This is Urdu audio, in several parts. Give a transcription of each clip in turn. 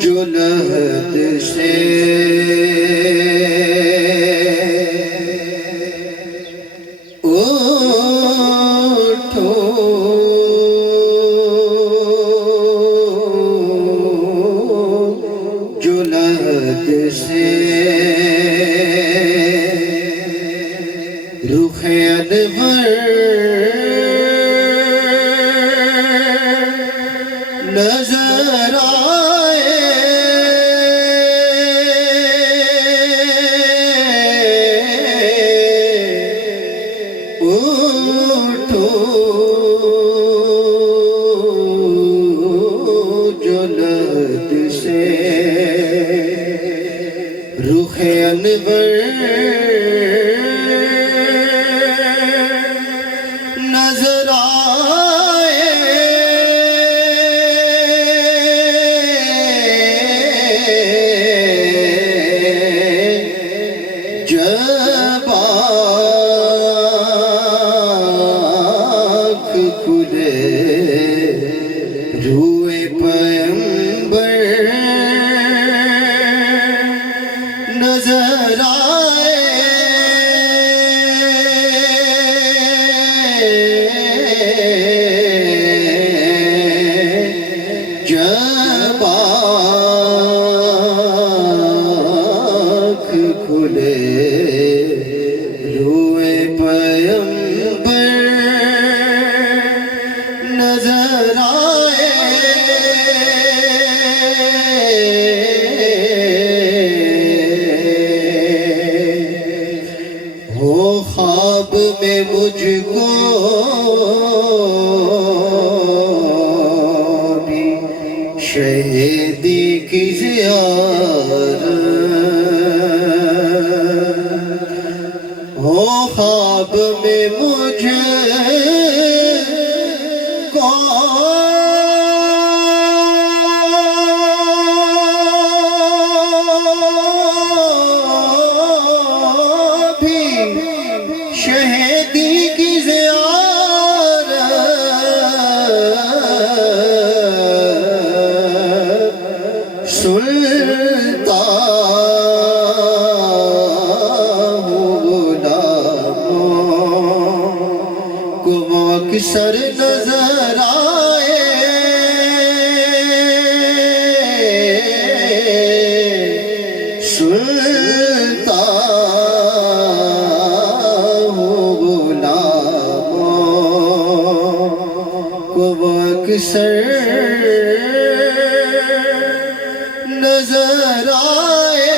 جو لحد سے اٹھو جو لحد سے رخ انور نظر آئے اٹھو جو لحد سے رخ انور نظر جب آنکھ کھلے روئے پیمبر نظر آئے جب آنکھ کھلے روئے پیمبر نظر آئے ہو خواب میں مجھ کو بھی شہیدی کی زیارت ہو خواب میں مجھے کو بھی شہیدی کی زیارت سلطان کو اکثر نظر آئے سلطان کو اکثر نظر آئے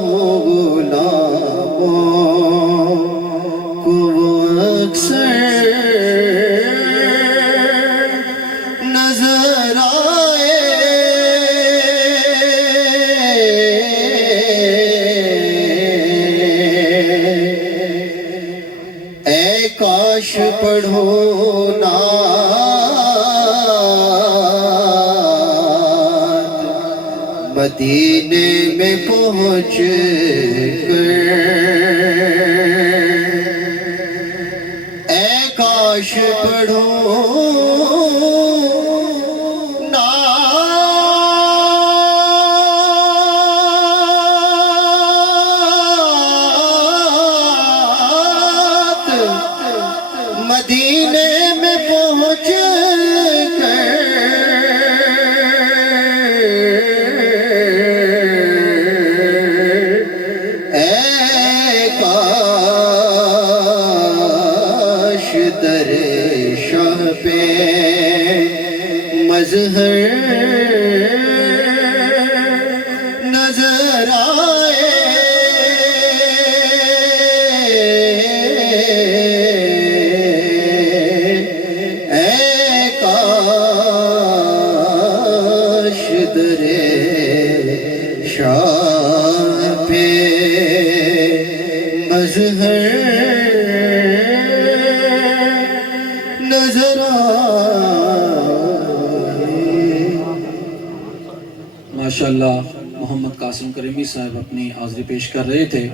سلطان کو اکثر نظر آئے اے کاش پڑھو مدینے میں پہنچ کر اے کاش پڑھو نعت مدینے میں پہنچ در شاہ پہ مظہر نظر آئے اے کاش در شاہ پہ مظہر نظر آئے ماشاءاللہ محمد قاسم کریمی صاحب اپنی حاضری پیش کر رہے تھے.